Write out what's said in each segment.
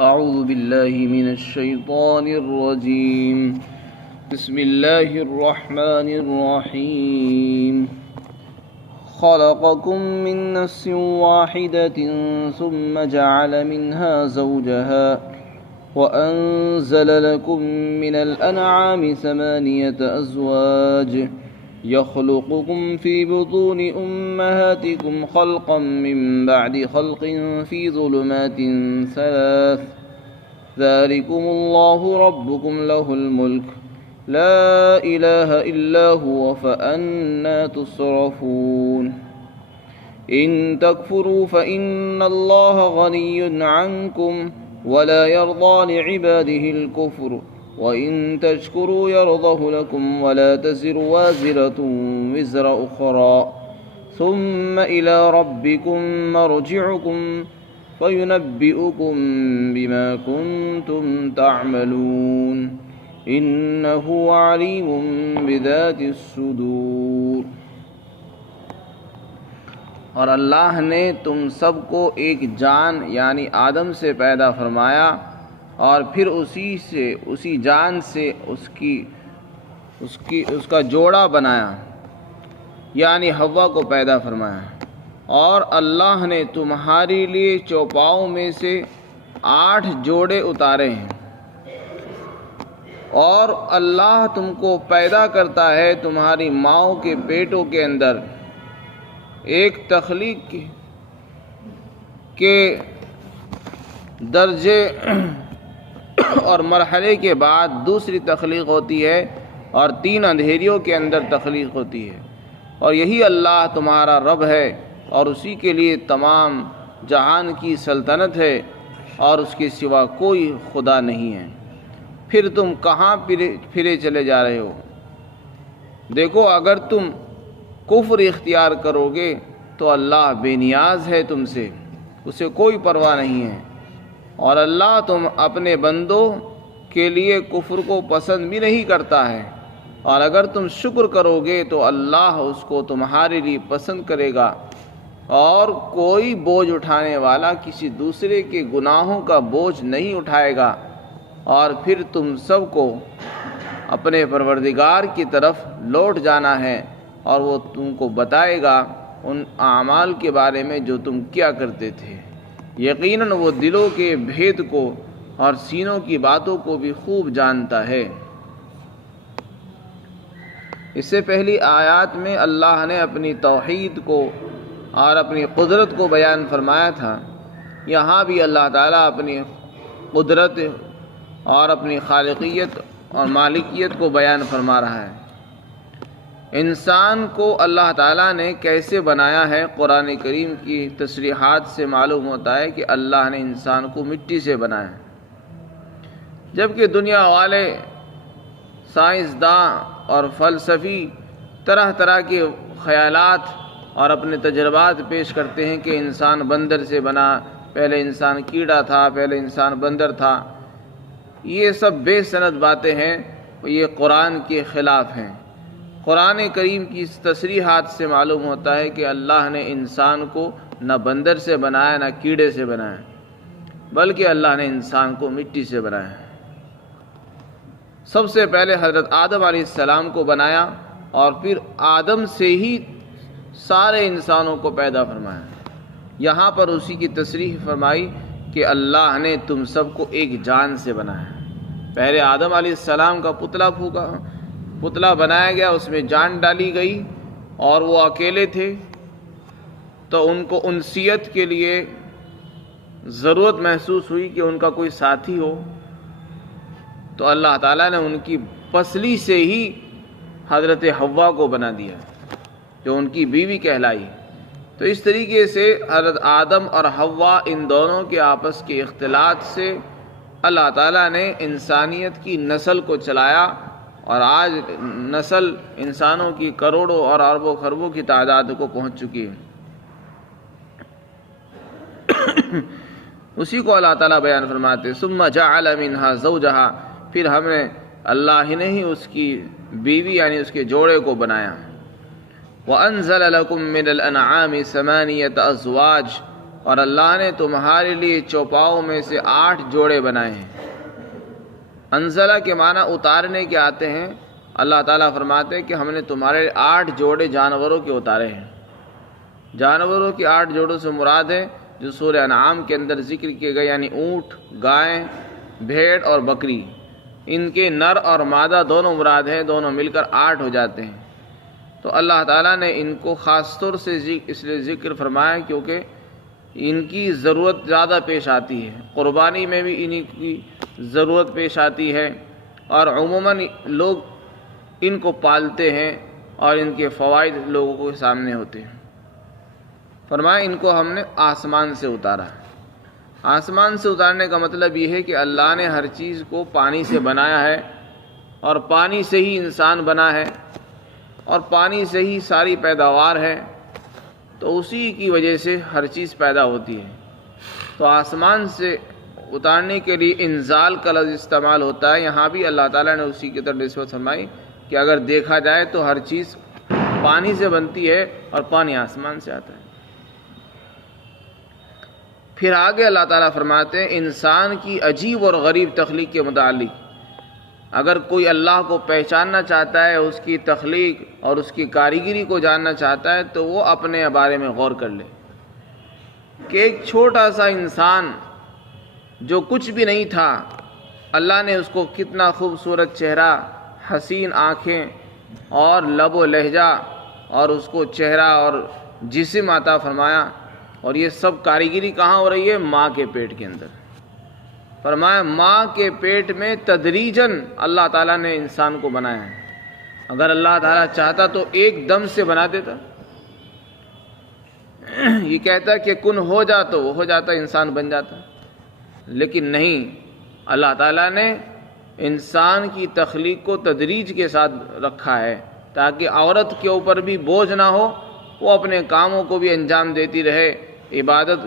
أعوذ بالله من الشيطان الرجيم. بسم الله الرحمن الرحيم. خلقكم من نفس واحدة ثم جعل منها زوجها وأنزل لكم من الأنعام 8 أزواج يخلقكم في بطون أمهاتكم خلقا من بعد خلق في ظلمات 3 ذلكم الله ربكم له الملك لا إله إلا هو فأنى تصرفون. إن تكفروا فإن الله غني عنكم ولا يرضى لعباده الكفر وإن تشكروا يرضه لكم ولا تزر وازرة وزر أخرى ثم إلى ربكم مرجعكم فينبئكم بما كنتم تعملون إنه عليم بذات الصدور. اور اللہ نے تم سب کو ایک جان یعنی آدم سے پیدا فرمایا اور پھر اسی جان سے اس کا جوڑا بنایا یعنی حوا کو پیدا فرمایا. اور اللہ نے تمہارے لیے چوپاؤں میں سے 8 جوڑے اتارے ہیں. اور اللہ تم کو پیدا کرتا ہے تمہاری ماؤں کے پیٹوں کے اندر ایک تخلیق کے درجے اور مرحلے کے بعد دوسری تخلیق ہوتی ہے اور 3 اندھیریوں کے اندر تخلیق ہوتی ہے. اور یہی اللہ تمہارا رب ہے اور اسی کے لیے تمام جہان کی سلطنت ہے اور اس کے سوا کوئی خدا نہیں ہے. پھر تم کہاں پھرے چلے جا رہے ہو؟ دیکھو اگر تم کفر اختیار کرو گے تو اللہ بے نیاز ہے تم سے، اسے کوئی پرواہ نہیں ہے. اور اللہ تم اپنے بندوں کے لیے کفر کو پسند بھی نہیں کرتا ہے. اور اگر تم شکر کرو گے تو اللہ اس کو تمہارے لیے پسند کرے گا. اور کوئی بوجھ اٹھانے والا کسی دوسرے کے گناہوں کا بوجھ نہیں اٹھائے گا. اور پھر تم سب کو اپنے پروردگار کی طرف لوٹ جانا ہے اور وہ تم کو بتائے گا ان اعمال کے بارے میں جو تم کیا کرتے تھے. یقیناً وہ دلوں کے بھید کو اور سینوں کی باتوں کو بھی خوب جانتا ہے. اس سے پہلی آیات میں اللہ نے اپنی توحید کو اور اپنی قدرت کو بیان فرمایا تھا. یہاں بھی اللہ تعالیٰ اپنی قدرت اور اپنی خالقیت اور مالکیت کو بیان فرما رہا ہے. انسان کو اللہ تعالیٰ نے کیسے بنایا ہے؟ قرآن کریم کی تصریحات سے معلوم ہوتا ہے کہ اللہ نے انسان کو مٹی سے بنایا ہے، جبکہ دنیا والے سائنسداں اور فلسفی طرح طرح کے خیالات اور اپنے تجربات پیش کرتے ہیں کہ انسان بندر سے بنا، پہلے انسان کیڑا تھا، پہلے انسان بندر تھا. یہ سب بے سند باتیں ہیں، یہ قرآن کے خلاف ہیں. قرآن کریم کی تصریحات سے معلوم ہوتا ہے کہ اللہ نے انسان کو نہ بندر سے بنایا نہ کیڑے سے بنایا، بلکہ اللہ نے انسان کو مٹی سے بنایا. سب سے پہلے حضرت آدم علیہ السلام کو بنایا اور پھر آدم سے ہی سارے انسانوں کو پیدا فرمایا. یہاں پر اسی کی تصریح فرمائی کہ اللہ نے تم سب کو ایک جان سے بنایا. پہلے آدم علیہ السلام کا پتلا بنایا گیا، اس میں جان ڈالی گئی اور وہ اکیلے تھے تو ان کو انسیت کے لیے ضرورت محسوس ہوئی کہ ان کا کوئی ساتھی ہو. تو اللہ تعالیٰ نے ان کی پسلی سے ہی حضرت حوا کو بنا دیا جو ان کی بیوی کہلائی. تو اس طریقے سے حضرت آدم اور حوا ان دونوں کے آپس کے اختلاط سے اللہ تعالیٰ نے انسانیت کی نسل کو چلایا اور آج نسل انسانوں کی کروڑوں اور اربوں خربوں کی تعداد کو پہنچ چکی ہے. اسی کو اللہ تعالیٰ بیان فرماتے ثم جعل منها زوجها، پھر ہم نے اللہ ہی نے ہی اس کی بیوی یعنی اس کے جوڑے کو بنایا. وَأَنزَلَ لَكُم مِّنَ الْأَنْعَامِ 8 أَزْوَاجٍ، اور اللہ نے تمہارے لیے چوپاؤں میں سے 8 جوڑے بنائے ہیں۔ انزلہ کے معنی اتارنے کے آتے ہیں۔ اللہ تعالیٰ فرماتے ہیں کہ ہم نے تمہارے 8 جوڑے جانوروں کے اتارے ہیں۔ جانوروں کے 8 جوڑوں سے مراد ہے جو سورہ انعام کے اندر ذکر کیے گئے، یعنی اونٹ، گائے، بھیڑ اور بکری، ان کے نر اور مادہ دونوں مراد ہیں، دونوں مل کر 8 ہو جاتے ہیں۔ تو اللہ تعالیٰ نے ان کو خاص طور سے اس لیے ذکر فرمایا کیونکہ ان کی ضرورت زیادہ پیش آتی ہے، قربانی میں بھی ان کی ضرورت پیش آتی ہے، اور عموماً لوگ ان کو پالتے ہیں اور ان کے فوائد لوگوں کے سامنے ہوتے ہیں۔ فرمایا ان کو ہم نے آسمان سے اتارا۔ آسمان سے اتارنے کا مطلب یہ ہے کہ اللہ نے ہر چیز کو پانی سے بنایا ہے، اور پانی سے ہی انسان بنا ہے، اور پانی سے ہی ساری پیداوار ہے، تو اسی کی وجہ سے ہر چیز پیدا ہوتی ہے۔ تو آسمان سے اتارنے کے لیے انزال کا لفظ استعمال ہوتا ہے، یہاں بھی اللہ تعالیٰ نے اسی کی طرف نسبت فرمائی کہ اگر دیکھا جائے تو ہر چیز پانی سے بنتی ہے اور پانی آسمان سے آتا ہے۔ پھر آگے اللہ تعالیٰ فرماتے ہیں انسان کی عجیب اور غریب تخلیق کے متعلق اگر کوئی اللہ کو پہچاننا چاہتا ہے، اس کی تخلیق اور اس کی کاریگری کو جاننا چاہتا ہے، تو وہ اپنے بارے میں غور کر لے کہ ایک چھوٹا سا انسان جو کچھ بھی نہیں تھا، اللہ نے اس کو کتنا خوبصورت چہرہ، حسین آنکھیں اور لب و لہجہ اور اس کو چہرہ اور جسم عطا فرمایا، اور یہ سب کاریگری کہاں ہو رہی ہے؟ ماں کے پیٹ کے اندر۔ فرمایا ماں کے پیٹ میں تدریجاً اللہ تعالیٰ نے انسان کو بنایا ہے۔ اگر اللہ تعالیٰ چاہتا تو ایک دم سے بنا دیتا، یہ کہتا کہ کن ہو جا تو وہ ہو جاتا، انسان بن جاتا، لیکن نہیں، اللہ تعالیٰ نے انسان کی تخلیق کو تدریج کے ساتھ رکھا ہے تاکہ عورت کے اوپر بھی بوجھ نہ ہو، وہ اپنے کاموں کو بھی انجام دیتی رہے، عبادت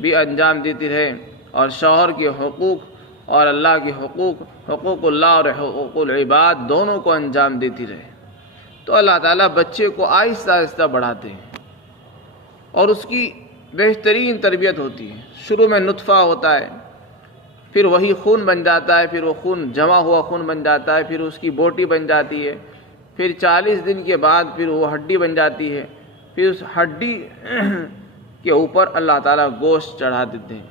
بھی انجام دیتی رہے، اور شوہر کے حقوق اور اللہ کے حقوق اللہ اور حقوق العباد دونوں کو انجام دیتی رہے۔ تو اللہ تعالیٰ بچے کو آہستہ آہستہ بڑھاتے ہیں اور اس کی بہترین تربیت ہوتی ہے۔ شروع میں نطفہ ہوتا ہے، پھر وہی خون بن جاتا ہے، پھر وہ خون جمع ہوا خون بن جاتا ہے، پھر اس کی بوٹی بن جاتی ہے، پھر 40 دن کے بعد پھر وہ ہڈی بن جاتی ہے، پھر اس ہڈی کے اوپر اللہ تعالیٰ گوشت چڑھا دیتے ہیں،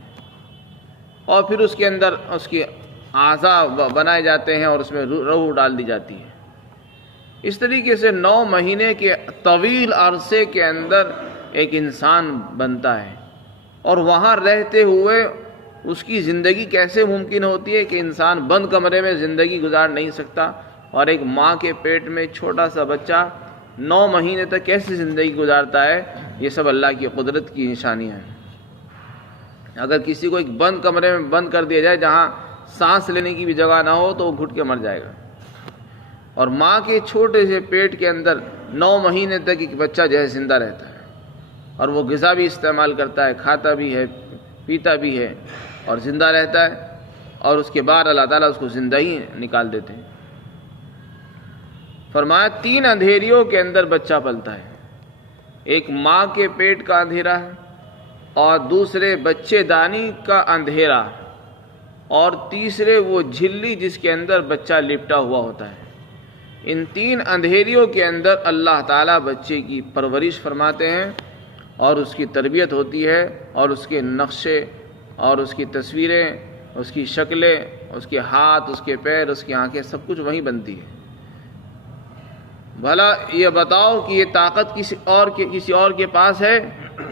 اور پھر اس کے اندر اس کے اعضاء بنائے جاتے ہیں اور اس میں روح ڈال دی جاتی ہے۔ اس طریقے سے 9 مہینے کے طویل عرصے کے اندر ایک انسان بنتا ہے، اور وہاں رہتے ہوئے اس کی زندگی کیسے ممکن ہوتی ہے کہ انسان بند کمرے میں زندگی گزار نہیں سکتا، اور ایک ماں کے پیٹ میں چھوٹا سا بچہ 9 مہینے تک کیسے زندگی گزارتا ہے، یہ سب اللہ کی قدرت کی نشانیاں ہیں۔ اگر کسی کو ایک بند کمرے میں بند کر دیا جائے جہاں سانس لینے کی بھی جگہ نہ ہو تو وہ گھٹ کے مر جائے گا، اور ماں کے چھوٹے سے پیٹ کے اندر 9 مہینے تک ایک بچہ جو ہے زندہ رہتا ہے، اور وہ غذا بھی استعمال کرتا ہے، کھاتا بھی ہے، پیتا بھی ہے اور زندہ رہتا ہے، اور اس کے بعد اللہ تعالیٰ اس کو زندہ ہی نکال دیتے ہیں۔ فرمایا 3 اندھیریوں کے اندر بچہ پلتا ہے، ایک ماں کے پیٹ کا اندھیرا ہے، اور دوسرے بچے دانی کا اندھیرا، اور تیسرے وہ جھلی جس کے اندر بچہ لپٹا ہوا ہوتا ہے۔ ان 3 اندھیریوں کے اندر اللہ تعالیٰ بچے کی پرورش فرماتے ہیں، اور اس کی تربیت ہوتی ہے، اور اس کے نقشے اور اس کی تصویریں، اس کی شکلیں، اس کے ہاتھ، اس کے پیر، اس کی آنکھیں، سب کچھ وہیں بنتی ہے۔ بھلا یہ بتاؤ کہ یہ طاقت کسی اور کے پاس ہے؟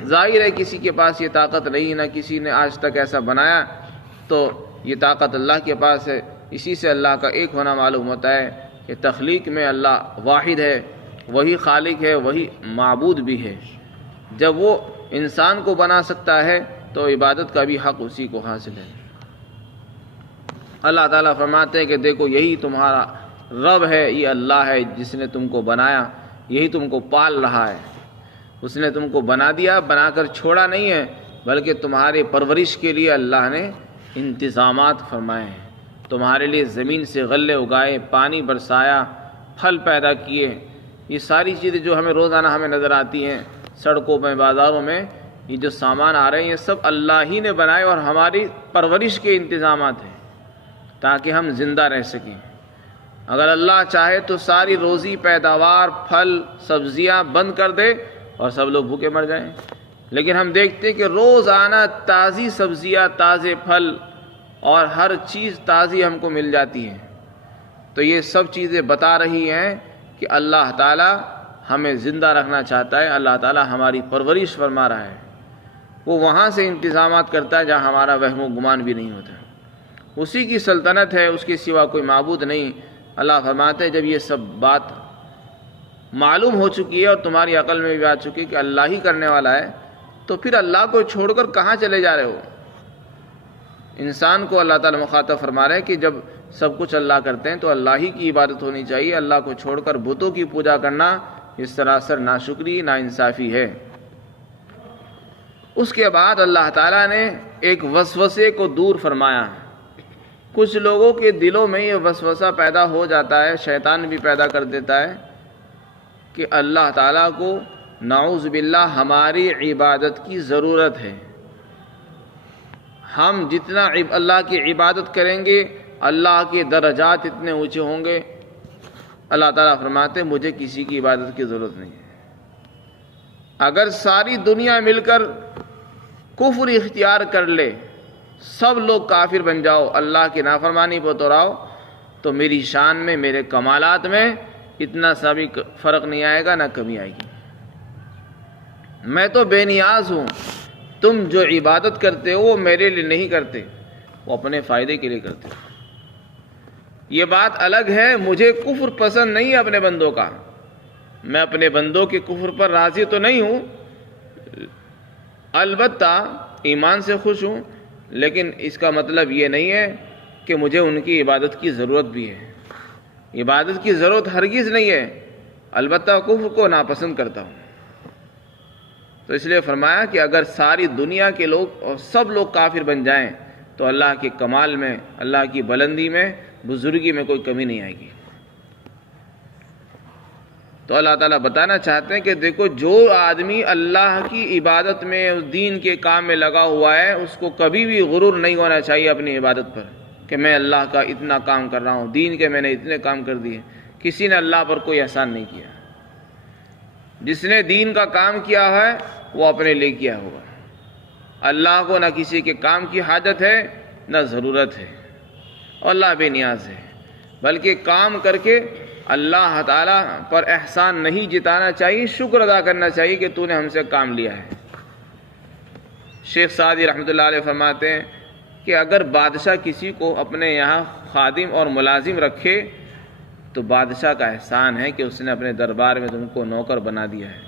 ظاہر ہے کسی کے پاس یہ طاقت نہیں، نہ کسی نے آج تک ایسا بنایا، تو یہ طاقت اللہ کے پاس ہے۔ اسی سے اللہ کا ایک ہونا معلوم ہوتا ہے کہ تخلیق میں اللہ واحد ہے، وہی خالق ہے، وہی معبود بھی ہے۔ جب وہ انسان کو بنا سکتا ہے تو عبادت کا بھی حق اسی کو حاصل ہے۔ اللہ تعالیٰ فرماتے ہیں کہ دیکھو یہی تمہارا رب ہے، یہ اللہ ہے جس نے تم کو بنایا، یہی تم کو پال رہا ہے۔ اس نے تم کو بنا دیا، بنا کر چھوڑا نہیں ہے، بلکہ تمہارے پرورش کے لیے اللہ نے انتظامات فرمائے ہیں۔ تمہارے لیے زمین سے غلے اگائے، پانی برسایا، پھل پیدا کیے۔ یہ ساری چیزیں جو ہمیں روزانہ نظر آتی ہیں سڑکوں میں، بازاروں میں، یہ جو سامان آ رہے ہیں یہ سب اللہ ہی نے بنائے اور ہماری پرورش کے انتظامات ہیں تاکہ ہم زندہ رہ سکیں۔ اگر اللہ چاہے تو ساری روزی پیداوار پھل سبزیاں بند کر دے اور سب لوگ بھوکے مر جائیں، لیکن ہم دیکھتے ہیں کہ روزانہ تازی سبزیاں، تازے پھل اور ہر چیز تازی ہم کو مل جاتی ہیں۔ تو یہ سب چیزیں بتا رہی ہیں کہ اللہ تعالیٰ ہمیں زندہ رکھنا چاہتا ہے، اللہ تعالیٰ ہماری پرورش فرما رہا ہے، وہ وہاں سے انتظامات کرتا ہے جہاں ہمارا وہم و گمان بھی نہیں ہوتا، اسی کی سلطنت ہے، اس کے سوا کوئی معبود نہیں۔ اللہ فرماتے ہیں جب یہ سب بات معلوم ہو چکی ہے اور تمہاری عقل میں بھی آ چکی ہے کہ اللہ ہی کرنے والا ہے، تو پھر اللہ کو چھوڑ کر کہاں چلے جا رہے ہو؟ انسان کو اللہ تعالیٰ مخاطب فرما رہے ہیں کہ جب سب کچھ اللہ کرتے ہیں تو اللہ ہی کی عبادت ہونی چاہیے، اللہ کو چھوڑ کر بتوں کی پوجا کرنا یہ سراسر ناشکری ناانصافی ہے۔ اس کے بعد اللہ تعالیٰ نے ایک وسوسے کو دور فرمایا۔ کچھ لوگوں کے دلوں میں یہ وسوسہ پیدا ہو جاتا ہے، شیطان بھی پیدا کر دیتا ہے کہ اللہ تعالیٰ کو نعوذ باللہ ہماری عبادت کی ضرورت ہے، ہم جتنا اللہ کی عبادت کریں گے اللہ کے درجات اتنے اونچے ہوں گے۔ اللہ تعالیٰ فرماتے ہیں مجھے کسی کی عبادت کی ضرورت نہیں ہے۔ اگر ساری دنیا مل کر کفر اختیار کر لے، سب لوگ کافر بن جاؤ، اللہ کی نافرمانی پہ اتراؤ، تو میری شان میں میرے کمالات میں اتنا سا بھی فرق نہیں آئے گا، نہ کمی آئے گی۔ میں تو بے نیاز ہوں، تم جو عبادت کرتے ہو وہ میرے لیے نہیں کرتے، وہ اپنے فائدے کے لیے کرتے ہو۔ یہ بات الگ ہے، مجھے کفر پسند نہیں ہے اپنے بندوں کا، میں اپنے بندوں کے کفر پر راضی تو نہیں ہوں، البتہ ایمان سے خوش ہوں، لیکن اس کا مطلب یہ نہیں ہے کہ مجھے ان کی عبادت کی ضرورت بھی ہے۔ عبادت کی ضرورت ہرگز نہیں ہے، البتہ کفر کو ناپسند کرتا ہوں۔ تو اس لیے فرمایا کہ اگر ساری دنیا کے لوگ اور سب لوگ کافر بن جائیں تو اللہ کے کمال میں، اللہ کی بلندی میں، بزرگی میں کوئی کمی نہیں آئے گی۔ تو اللہ تعالیٰ بتانا چاہتے ہیں کہ دیکھو جو آدمی اللہ کی عبادت میں، دین کے کام میں لگا ہوا ہے، اس کو کبھی بھی غرور نہیں ہونا چاہیے اپنی عبادت پر کہ میں اللہ کا اتنا کام کر رہا ہوں، دین کے میں نے اتنے کام کر دیے۔ کسی نے اللہ پر کوئی احسان نہیں کیا، جس نے دین کا کام کیا ہے وہ اپنے لیے کیا ہوگا۔ اللہ کو نہ کسی کے کام کی حاجت ہے نہ ضرورت ہے، اور اللہ بے نیاز ہے، بلکہ کام کر کے اللہ تعالیٰ پر احسان نہیں جتانا چاہیے، شکر ادا کرنا چاہیے کہ تو نے ہم سے کام لیا ہے۔ شیخ سعدی رحمۃ اللہ علیہ فرماتے ہیں کہ اگر بادشاہ کسی کو اپنے یہاں خادم اور ملازم رکھے تو بادشاہ کا احسان ہے کہ اس نے اپنے دربار میں تم کو نوکر بنا دیا ہے،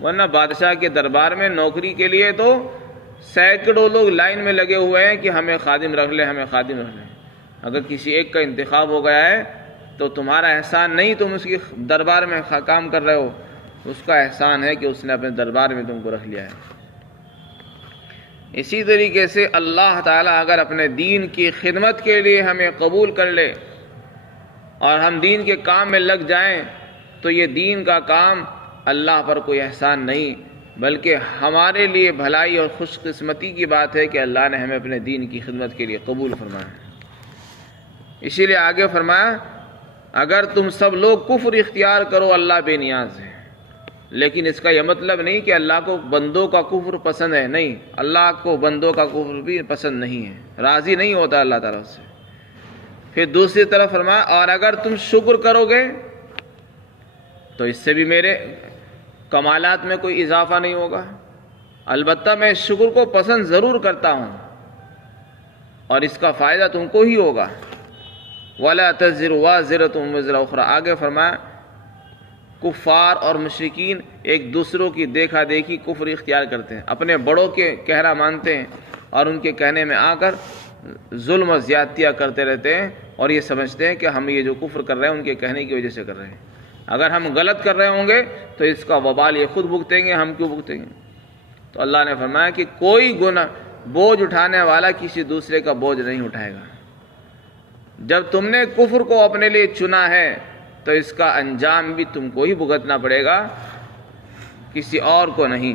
ورنہ بادشاہ کے دربار میں نوکری کے لیے تو سینکڑوں لوگ لائن میں لگے ہوئے ہیں کہ ہمیں خادم رکھ لیں، ہمیں خادم رکھ لیں۔ اگر کسی ایک کا انتخاب ہو گیا ہے تو تمہارا احسان نہیں تم اس کی دربار میں کام کر رہے ہو، اس کا احسان ہے کہ اس نے اپنے دربار میں تم کو رکھ لیا ہے۔ اسی طریقے سے اللہ تعالیٰ اگر اپنے دین کی خدمت کے لیے ہمیں قبول کر لے اور ہم دین کے کام میں لگ جائیں تو یہ دین کا کام اللہ پر کوئی احسان نہیں، بلکہ ہمارے لیے بھلائی اور خوش قسمتی کی بات ہے کہ اللہ نے ہمیں اپنے دین کی خدمت کے لیے قبول فرمایا۔ اسی لیے آگے فرمایا اگر تم سب لوگ کفر اختیار کرو اللہ بے نیاز ہے، لیکن اس کا یہ مطلب نہیں کہ اللہ کو بندوں کا کفر پسند ہے، نہیں، اللہ کو بندوں کا کفر بھی پسند نہیں ہے، راضی نہیں ہوتا اللہ تعالیٰ سے۔ پھر دوسری طرف فرمایا اور اگر تم شکر کرو گے تو اس سے بھی میرے کمالات میں کوئی اضافہ نہیں ہوگا، البتہ میں شکر کو پسند ضرور کرتا ہوں اور اس کا فائدہ تم کو ہی ہوگا۔ وَلَا تَزِرُ وَازِرَةٌ وِزْرَ أُخْرَىٰ، آگے فرمایا کفار اور مشرکین ایک دوسروں کی دیکھا دیکھی کفر اختیار کرتے ہیں، اپنے بڑوں کے کہنا مانتے ہیں اور ان کے کہنے میں آ کر ظلم و زیادتیاں کرتے رہتے ہیں، اور یہ سمجھتے ہیں کہ ہم یہ جو کفر کر رہے ہیں ان کے کہنے کی وجہ سے کر رہے ہیں، اگر ہم غلط کر رہے ہوں گے تو اس کا وبال یہ خود بھگتیں گے، ہم کیوں بھگتیں گے؟ تو اللہ نے فرمایا کہ کوئی گناہ بوجھ اٹھانے والا کسی دوسرے کا بوجھ نہیں اٹھائے گا۔ جب تم نے کفر کو اپنے لیے چنا ہے تو اس کا انجام بھی تم کو ہی بھگتنا پڑے گا، کسی اور کو نہیں۔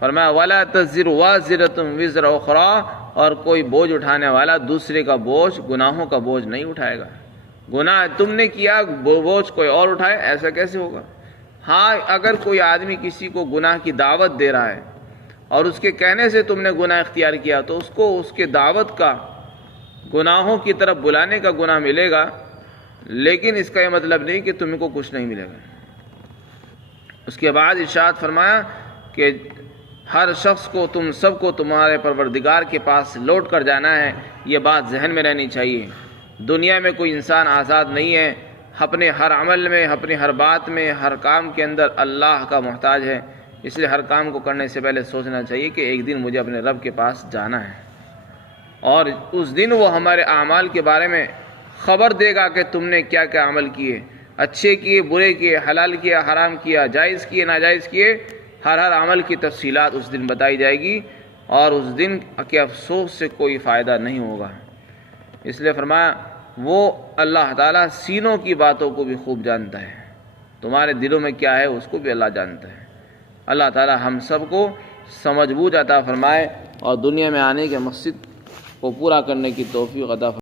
فرمایا وَلَا تَزِرُ وَازِرَةٌ وِزْرَ أُخْرَىٰ، اور کوئی بوجھ اٹھانے والا دوسرے کا بوجھ، گناہوں کا بوجھ نہیں اٹھائے گا۔ گناہ تم نے کیا، بوجھ کوئی اور اٹھائے، ایسا کیسے ہوگا؟ ہاں اگر کوئی آدمی کسی کو گناہ کی دعوت دے رہا ہے اور اس کے کہنے سے تم نے گناہ اختیار کیا تو اس کو اس کے دعوت کا، گناہوں کی طرف بلانے کا گناہ ملے گا، لیکن اس کا یہ مطلب نہیں کہ تم کو کچھ نہیں ملے گا۔ اس کے بعد ارشاد فرمایا کہ ہر شخص کو، تم سب کو تمہارے پروردگار کے پاس لوٹ کر جانا ہے، یہ بات ذہن میں رہنی چاہیے۔ دنیا میں کوئی انسان آزاد نہیں ہے، اپنے ہر عمل میں، اپنی ہر بات میں، ہر کام کے اندر اللہ کا محتاج ہے۔ اس لیے ہر کام کو کرنے سے پہلے سوچنا چاہیے کہ ایک دن مجھے اپنے رب کے پاس جانا ہے، اور اس دن وہ ہمارے اعمال کے بارے میں خبر دے گا کہ تم نے کیا کیا عمل کیے، اچھے کیے، برے کیے، حلال کیا، حرام کیا، جائز کیے، ناجائز کیے، ہر عمل کی تفصیلات اس دن بتائی جائے گی، اور اس دن کے افسوس سے کوئی فائدہ نہیں ہوگا۔ اس لیے فرمایا وہ اللہ تعالیٰ سینوں کی باتوں کو بھی خوب جانتا ہے، تمہارے دلوں میں کیا ہے اس کو بھی اللہ جانتا ہے۔ اللہ تعالیٰ ہم سب کو سمجھ بوجھ عطا فرمائے اور دنیا میں آنے کے مقصد کو پورا کرنے کی توفیق عطا فرمائے۔